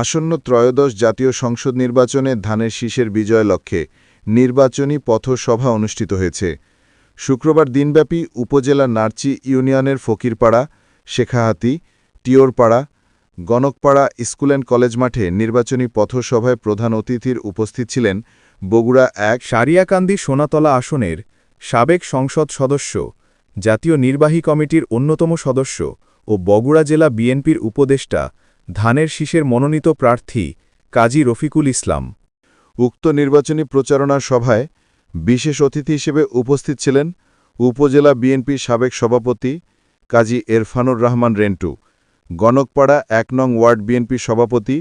আসন্ন ত্রয়োদশ জাতীয় সংসদ নির্বাচনে ধানের শীষের বিজয় লক্ষ্যে নির্বাচনী পথসভা অনুষ্ঠিত হয়েছে। শুক্রবার দিনব্যাপী উপজেলা নার্চি ইউনিয়নের Fakirpara, Shekhahati, Tiorpara, Ganakpara school and college মাঠে নির্বাচনী পথসভায় প্রধান অতিথির উপস্থিত ছিলেন বগুড়া এক সারিয়াকান্দি সোনাতলা আসনের সাবেক সংসদ সদস্য, জাতীয় নির্বাহী কমিটির অন্যতম সদস্য ও বগুড়া জেলা বিএনপির উপদেষ্টা, ধানের শীষের মনোনীত প্রার্থী, কাজী রফিকুল ইসলাম। উক্ত নির্বাচনী প্রচারণা সভায় বিশেষ অতিথি হিসেবে উপস্থিত ছিলেন উপজেলা বিএনপির সাবেক সভাপতি কাজী এরফানুর রহমান রেন্টু, গণকপাড়া এক নং ওয়ার্ড বিএনপির সভাপতি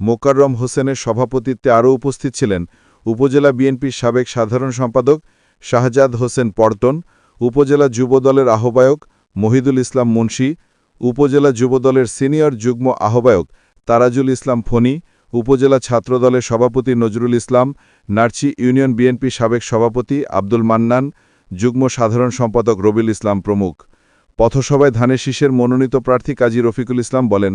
মোকাররম হোসেনের সভাপতিত্বে আরও উপস্থিত ছিলেন উপজেলা বিএনপির সাবেক সাধারণ সম্পাদক শাহজাদ হোসেন পর্তন, উপজেলা যুবদলের আহ্বায়ক মহিদুল ইসলাম মুন্সি উপজেলা যুবদলের সিনিয়র যুগ্ম আহ্বায়ক তারাজুল ইসলাম ফণি, উপজেলা ছাত্রদলের সভাপতি নজরুল ইসলাম, নার্চি ইউনিয়ন বিএনপি সাবেক সভাপতি আব্দুল মান্নান, যুগ্ম সাধারণ সম্পাদক রবিল ইসলাম প্রমুখ। পথসভায় ধানের শীষের মনোনীত প্রার্থী কাজী রফিকুল ইসলাম বলেন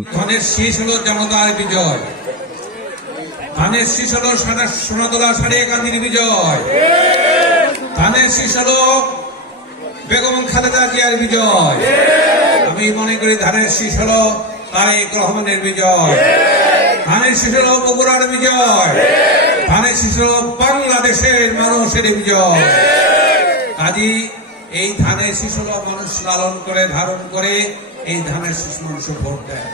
বেগম খালেদা জিয়ার বিজয়। আমি মনে করি ধানের শীষ হল তারেক রহমানের বিজয়। ধানের শীষ হল বগুড়ার বিজয়। ধানের শীষ হল বাংলাদেশের মানুষের বিজয়। কাজী, এই ধানের শিশু মানুষ লালন করে, ধারণ করে, এই ধানের শিশু মানুষ ভোট দেয়।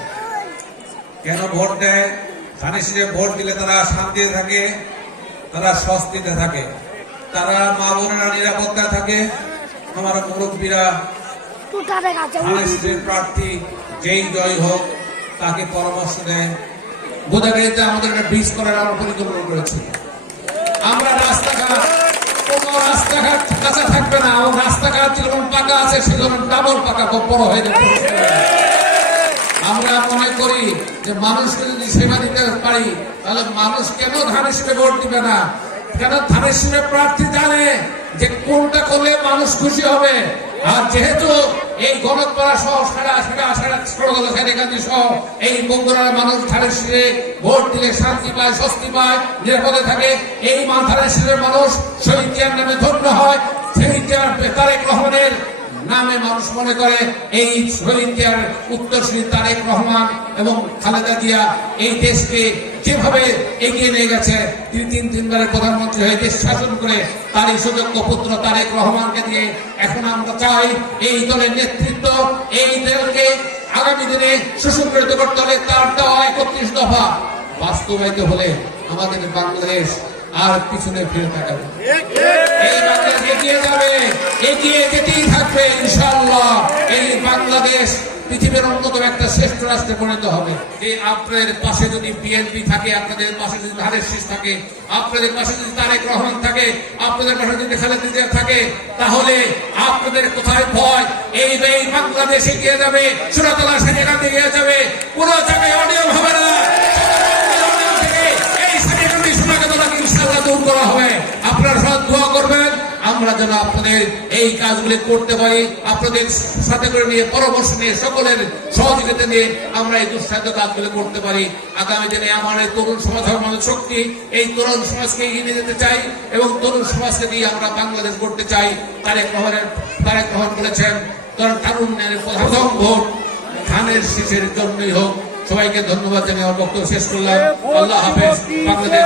কেন ভোট দেয়? ধানের শিশু ভোট দিলে তারা শান্তিতে থাকে, তারা স্বস্তিতে থাকে। তারা মা বোনেরা নিরাপত্তা থাকে। আমার মুরব্বীরা টুটারে গাছে ধানের শিশুর প্রার্থী যেই জয় হোক তাকে পরামর্শ দেয় বোধাগাড়িতে আমাদের একটা ব্রিজ করার আমরা পরিকল্পনা করেছি আমরা রাস্তাঘাট কোন রাস্তাঘাট কাঁচা থাকবে না। আমার রাস্তাঘাট যেরকম পাকা আছে সেরকম ডাবল পাকা বড় হয়ে যাবে। আমরা মনে করি যে মানুষকে যদি সেবা দিতে পারি তাহলে মানুষ কেন ধান হিসেবে ভোট দিবে না? কেন ধান হিসেবে প্রার্থী জানে যে কোনটা করলে মানুষ খুশি হবে? আর যেহেতু এই গণতপাড়া সহ সারা সারা সারা ষোলগল সারিকান্দি সহ এই বগুড়ার মানুষ ধানের শিরে ভোট দিলে শান্তি পায়, স্বস্তি পায়, নিরাপদে থাকে, এই ধানের শিরের মানুষ শহীদ জিয়ার নামে ধন্য হয়। শহীদ জিয়ার তারেক রহমানের নামে মানুষ মনে করে এই শহীদ জিয়ার উত্তরসূরি তারেক রহমান এবং খালেদা জিয়া এই দেশকে যেভাবে এগিয়ে নিয়ে গেছে, তিনি তিন তিনবারের প্রধানমন্ত্রী হয়ে দেশ শাসন করে তারই সুযোগ্য পুত্র তারেক রহমানকে দিয়ে এখন আমরা চাই এই দলের নেতৃত্ব, এই দলকে আগামী দিনে সুসংগঠিত করতে হলে তার দেওয়া একত্রিশ দফা। বাস্তবায়িত হলে আমাদের বাংলাদেশ আর পিছনে ফিরে তাকাবে আপনাদের পাশে যদি বিএনপি থাকে থাকে, আপনাদের পাশে যদি তারেক থাকে, আপনাদের পাশে যদি খালেদা থাকে, তাহলে আপনাদের কোথায় ভয়? এই বাংলাদেশ এগিয়ে যাবে, সুরতলা সেখানে এগিয়ে আমরা যেন আপনাদের এই কাজগুলি করতে পারি, আপনাদের সাথে করে নিয়ে, পরামর্শ নিয়ে, সকলের সহযোগিতা নিয়ে আমরা এই দুঃসাধ্য কাজগুলি করতে পারি। আগামী দিনে আমার এই তরুণ সমাজ আমাদের শক্তি, এই তরুণ সমাজকে এগিয়ে নিয়ে যেতে চাই এবং তরুণ সমাজকে দিয়ে আমরা বাংলাদেশ গড়তে চাই, তারেক রহমানের, তারেক রহমান বলেছেন, তরুণ তারুণ্যের প্রথম ভোট ধানের শীষের জন্যই হোক। সবাইকে ধন্যবাদ জানিয়ে আমার বক্তব্য শেষ করলাম। আল্লাহ হাফেজ। বাংলাদেশ